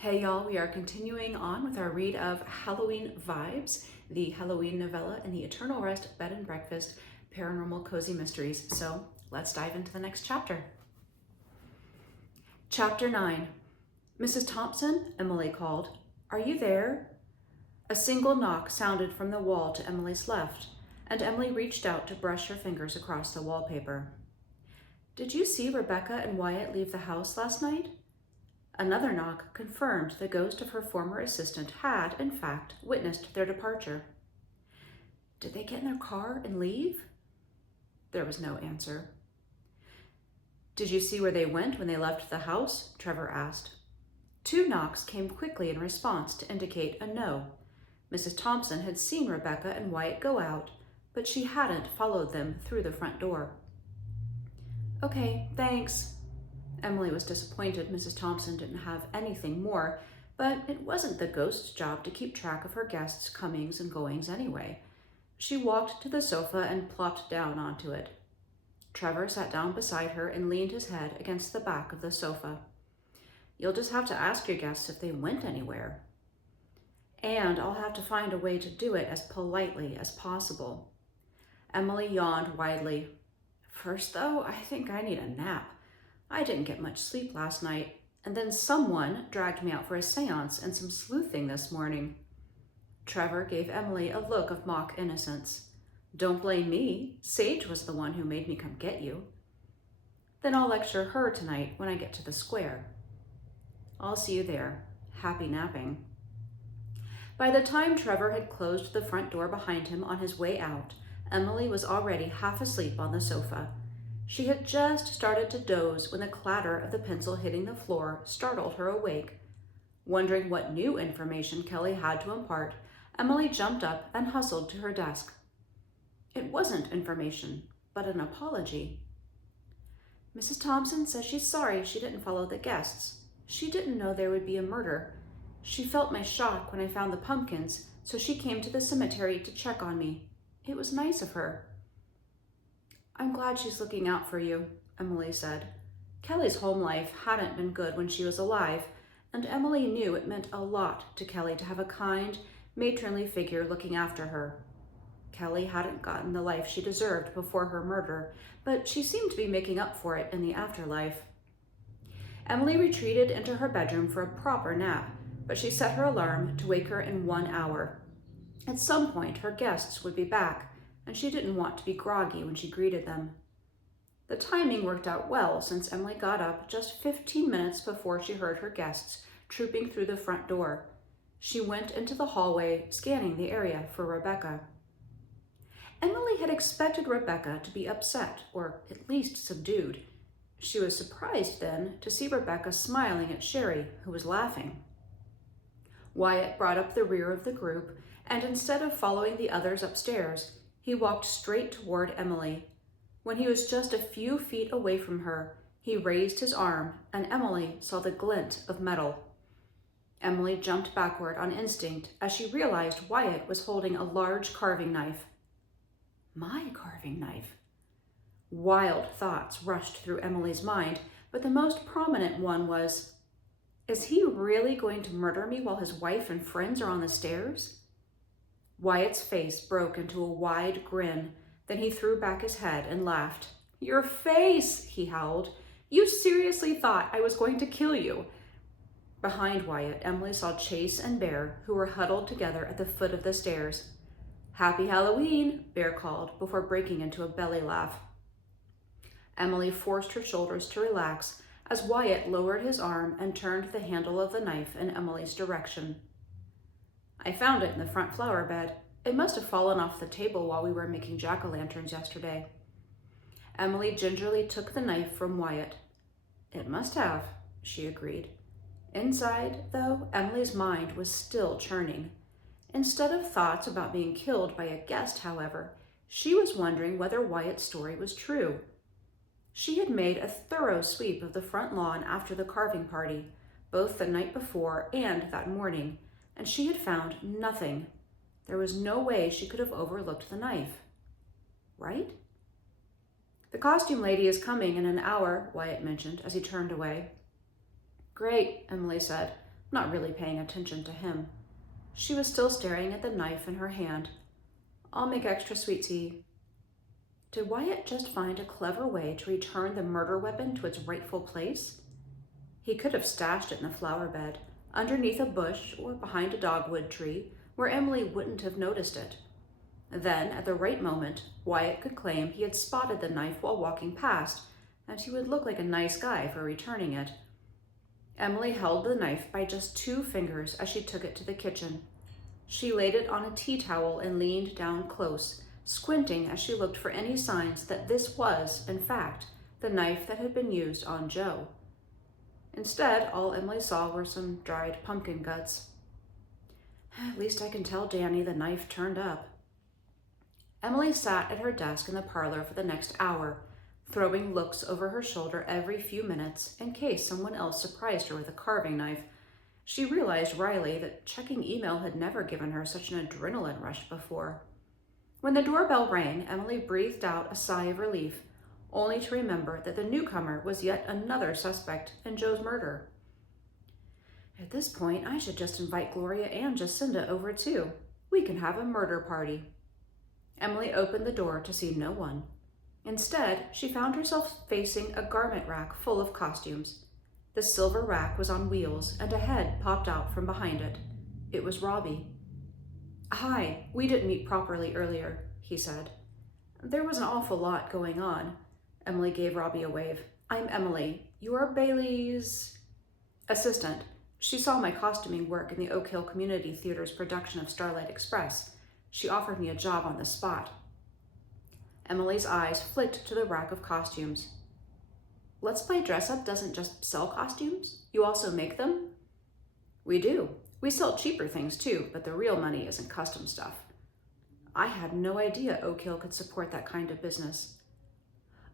Hey y'all, we are continuing on with our read of Halloween Vibes, the Halloween novella in the Eternal Rest Bed and Breakfast Paranormal Cozy Mysteries. So let's dive into the next chapter. Chapter 9. Mrs. Thompson, Emily called. Are you there? A single knock sounded from the wall to Emily's left, and Emily reached out to brush her fingers across the wallpaper. Did you see Rebecca and Wyatt leave the house last night? Another knock confirmed the ghost of her former assistant had, in fact, witnessed their departure. Did they get in their car and leave? There was no answer. Did you see where they went when they left the house? Trevor asked. Two knocks came quickly in response to indicate a no. Mrs. Thompson had seen Rebecca and Wyatt go out, but she hadn't followed them through the front door. Okay, thanks. Emily was disappointed Mrs. Thompson didn't have anything more, but it wasn't the ghost's job to keep track of her guests' comings and goings anyway. She walked to the sofa and plopped down onto it. Trevor sat down beside her and leaned his head against the back of the sofa. You'll just have to ask your guests if they went anywhere. And I'll have to find a way to do it as politely as possible. Emily yawned widely. First, though, I think I need a nap. I didn't get much sleep last night, and then someone dragged me out for a seance and some sleuthing this morning. Trevor gave Emily a look of mock innocence. Don't blame me. Sage was the one who made me come get you. Then I'll lecture her tonight when I get to the square. I'll see you there. Happy napping. By the time Trevor had closed the front door behind him on his way out, Emily was already half asleep on the sofa. She had just started to doze when the clatter of the pencil hitting the floor startled her awake. Wondering what new information Kelly had to impart, Emily jumped up and hustled to her desk. It wasn't information, but an apology. Mrs. Thompson says she's sorry she didn't follow the guests. She didn't know there would be a murder. She felt my shock when I found the pumpkins, so she came to the cemetery to check on me. It was nice of her. I'm glad she's looking out for you, Emily said. Kelly's home life hadn't been good when she was alive, and Emily knew it meant a lot to Kelly to have a kind, matronly figure looking after her. Kelly hadn't gotten the life she deserved before her murder, but she seemed to be making up for it in the afterlife. Emily retreated into her bedroom for a proper nap, but she set her alarm to wake her in 1 hour. At some point, her guests would be back, and she didn't want to be groggy when she greeted them. The timing worked out well since Emily got up just 15 minutes before she heard her guests trooping through the front door. She went into the hallway, scanning the area for Rebecca. Emily had expected Rebecca to be upset, or at least subdued. She was surprised then to see Rebecca smiling at Sherry, who was laughing. Wyatt brought up the rear of the group, and instead of following the others upstairs, he walked straight toward Emily. When he was just a few feet away from her, he raised his arm, and Emily saw the glint of metal. Emily jumped backward on instinct as she realized Wyatt was holding a large carving knife. My carving knife. Wild thoughts rushed through Emily's mind, but the most prominent one was, is he really going to murder me while his wife and friends are on the stairs? Wyatt's face broke into a wide grin. Then he threw back his head and laughed. Your face, he howled. You seriously thought I was going to kill you. Behind Wyatt, Emily saw Chase and Bear, who were huddled together at the foot of the stairs. Happy Halloween, Bear called before breaking into a belly laugh. Emily forced her shoulders to relax as Wyatt lowered his arm and turned the handle of the knife in Emily's direction. I found it in the front flower bed. It must have fallen off the table while we were making jack-o'-lanterns yesterday. Emily gingerly took the knife from Wyatt. It must have, she agreed. Inside, though, Emily's mind was still churning. Instead of thoughts about being killed by a guest, however, she was wondering whether Wyatt's story was true. She had made a thorough sweep of the front lawn after the carving party, both the night before and that morning, and she had found nothing. There was no way she could have overlooked the knife. Right? The costume lady is coming in an hour, Wyatt mentioned as he turned away. Great, Emily said. not really paying attention to him. She was still staring at the knife in her hand. "I'll make extra sweet tea." Did Wyatt just find a clever way to return the murder weapon to its rightful place? He could have stashed it in the flower bed, underneath a bush or behind a dogwood tree, where Emily wouldn't have noticed it. Then, at the right moment, Wyatt could claim he had spotted the knife while walking past, and he would look like a nice guy for returning it. Emily held the knife by just 2 fingers as she took it to the kitchen. She laid it on a tea towel and leaned down close, squinting as she looked for any signs that this was, in fact, the knife that had been used on Joe. Instead, all Emily saw were some dried pumpkin guts. "At least I can tell Danny the knife turned up." Emily sat at her desk in the parlor for the next hour, throwing looks over her shoulder every few minutes in case someone else surprised her with a carving knife. She realized wryly that checking email had never given her such an adrenaline rush before. When the doorbell rang, Emily breathed out a sigh of relief, only to remember that the newcomer was yet another suspect in Joe's murder. "At this point, I should just invite Gloria and Jacinda over too. We can have a murder party." Emily opened the door to see no one. Instead, she found herself facing a garment rack full of costumes. The silver rack was on wheels, and a head popped out from behind it. It was Robbie. "Hi, we didn't meet properly earlier," he said. "There was an awful lot going on." Emily gave Robbie a wave. "I'm Emily. You are Bailey's assistant. She saw my costuming work in the Oak Hill Community Theater's production of Starlight Express. She offered me a job on the spot." Emily's eyes flicked to the rack of costumes. "Let's Play Dress Up doesn't just sell costumes? You also make them?" "We do. We sell cheaper things too, but the real money is in custom stuff." "I had no idea Oak Hill could support that kind of business."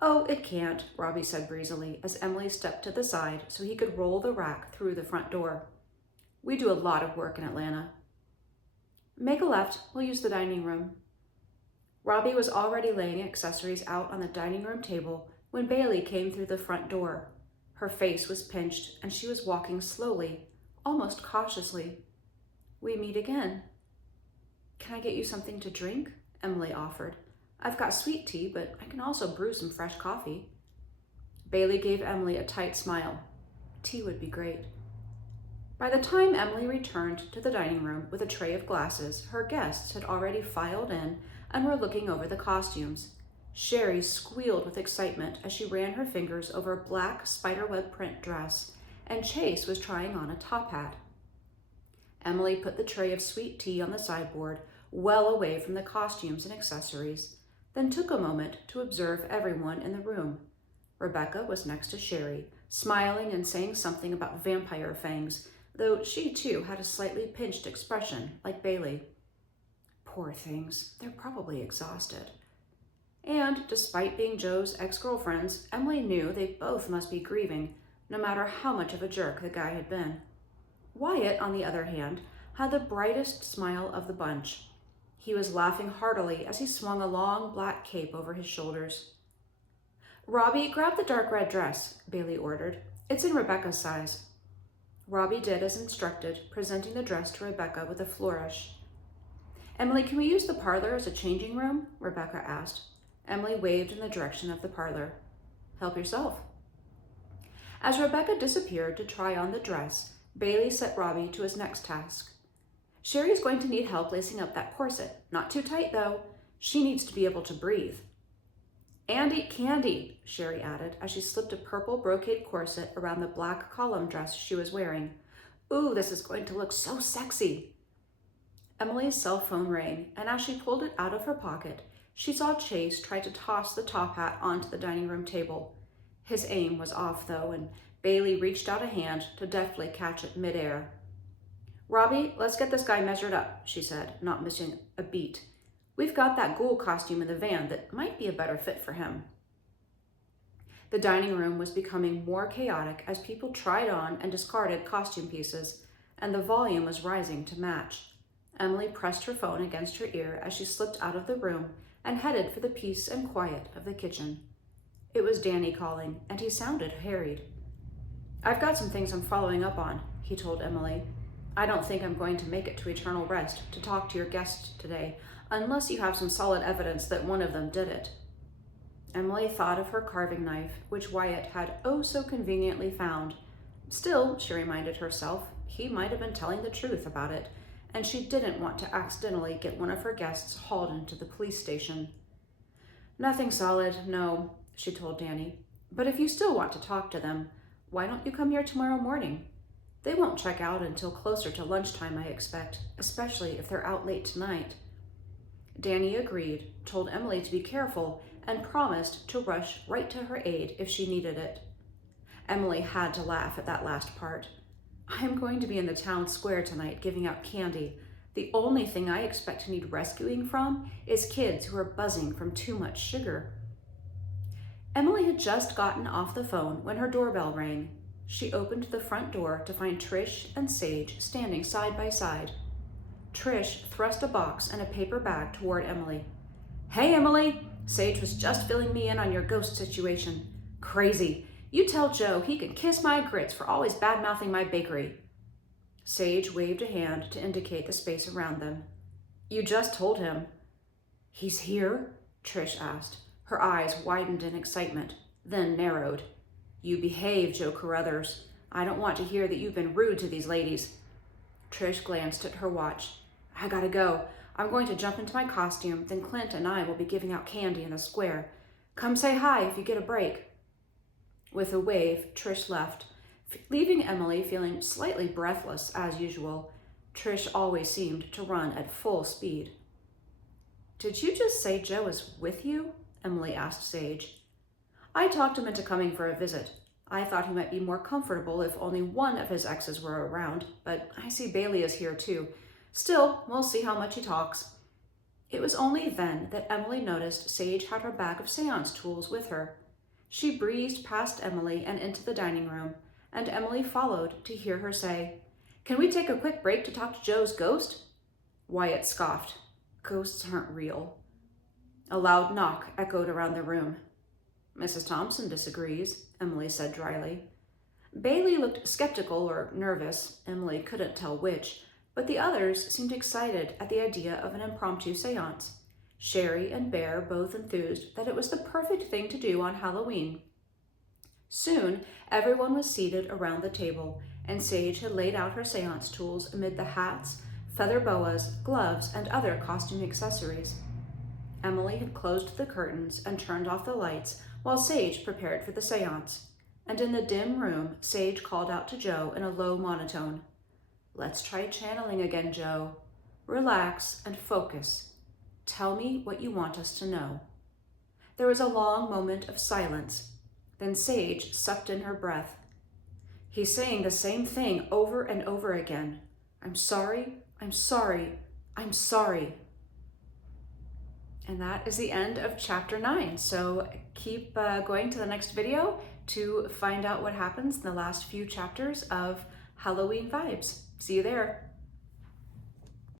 "Oh, it can't," Robbie said breezily as Emily stepped to the side so he could roll the rack through the front door. "We do a lot of work in Atlanta." "Make a left. We'll use the dining room." Robbie was already laying accessories out on the dining room table when Bailey came through the front door. Her face was pinched, and she was walking slowly, almost cautiously. "We meet again." "Can I get you something to drink?" Emily offered. "I've got sweet tea, but I can also brew some fresh coffee." Bailey gave Emily a tight smile. "Tea would be great." By the time Emily returned to the dining room with a tray of glasses, her guests had already filed in and were looking over the costumes. Sherry squealed with excitement as she ran her fingers over a black spiderweb print dress, and Chase was trying on a top hat. Emily put the tray of sweet tea on the sideboard, well away from the costumes and accessories, then took a moment to observe everyone in the room. Rebecca was next to Sherry, smiling and saying something about vampire fangs, though she too had a slightly pinched expression, like Bailey. Poor things, they're probably exhausted. And, despite being Joe's ex-girlfriends, Emily knew they both must be grieving, no matter how much of a jerk the guy had been. Wyatt, on the other hand, had the brightest smile of the bunch. He was laughing heartily as he swung a long black cape over his shoulders. "Robbie, grab the dark red dress," Bailey ordered. "It's in Rebecca's size." Robbie did as instructed, presenting the dress to Rebecca with a flourish. "Emily, can we use the parlor as a changing room?" Rebecca asked. Emily waved in the direction of the parlor. "Help yourself." As Rebecca disappeared to try on the dress, Bailey set Robbie to his next task. "Sherry's going to need help lacing up that corset. Not too tight, though. She needs to be able to breathe." "And eat candy," Sherry added as she slipped a purple brocade corset around the black column dress she was wearing. "Ooh, this is going to look so sexy." Emily's cell phone rang, and as she pulled it out of her pocket, she saw Chase try to toss the top hat onto the dining room table. His aim was off, though, and Bailey reached out a hand to deftly catch it midair. "Robbie, let's get this guy measured up," she said, not missing a beat. "We've got that ghoul costume in the van that might be a better fit for him." The dining room was becoming more chaotic as people tried on and discarded costume pieces, and the volume was rising to match. Emily pressed her phone against her ear as she slipped out of the room and headed for the peace and quiet of the kitchen. It was Danny calling, and he sounded harried. I've got some things I'm following up on, he told Emily. I don't think I'm going to make it to eternal rest to talk to your guests today, unless you have some solid evidence that one of them did it. Emily thought of her carving knife, which Wyatt had oh so conveniently found. Still, she reminded herself, he might have been telling the truth about it, and she didn't want to accidentally get one of her guests hauled into the police station. Nothing solid, no, she told Danny. But if you still want to talk to them, why don't you come here tomorrow morning? They won't check out until closer to lunchtime, I expect, especially if they're out late tonight. Danny agreed, told Emily to be careful, and promised to rush right to her aid if she needed it. Emily had to laugh at that last part. I'm going to be in the town square tonight giving out candy. The only thing I expect to need rescuing from is kids who are buzzing from too much sugar. Emily had just gotten off the phone when her doorbell rang. She opened the front door to find Trish and Sage standing side by side. Trish thrust a box and a paper bag toward Emily. Hey, Emily! Sage was just filling me in on your ghost situation. Crazy. You tell Joe he can kiss my grits for always bad-mouthing my bakery. Sage waved a hand to indicate the space around them. You just told him. He's here? Trish asked. Her eyes widened in excitement, then narrowed. You behave, Joe Carruthers. I don't want to hear that you've been rude to these ladies. Trish glanced at her watch. I gotta go. I'm going to jump into my costume, then Clint and I will be giving out candy in the square. Come say hi if you get a break. With a wave, Trish left, leaving Emily feeling slightly breathless as usual. Trish always seemed to run at full speed. Did you just say Joe is with you? Emily asked Sage. I talked him into coming for a visit. I thought he might be more comfortable if only one of his exes were around, but I see Bailey is here too. Still, we'll see how much he talks. It was only then that Emily noticed Sage had her bag of seance tools with her. She breezed past Emily and into the dining room, and Emily followed to hear her say, Can we take a quick break to talk to Joe's ghost? Wyatt scoffed. Ghosts aren't real. A loud knock echoed around the room. Mrs. Thompson disagrees, Emily said dryly. Bailey looked skeptical or nervous, Emily couldn't tell which, but the others seemed excited at the idea of an impromptu seance. Sherry and Bear both enthused that it was the perfect thing to do on Halloween. Soon, everyone was seated around the table, and Sage had laid out her seance tools amid the hats, feather boas, gloves, and other costume accessories. Emily had closed the curtains and turned off the lights while Sage prepared for the seance, and in the dim room, Sage called out to Joe in a low monotone. Let's try channeling again, Joe. Relax and focus. Tell me what you want us to know. There was a long moment of silence. Then Sage sucked in her breath. He's saying the same thing over and over again. I'm sorry, I'm sorry, I'm sorry. And that is the end of chapter 9. So keep going to the next video to find out what happens in the last few chapters of Halloween Vibes. See you there.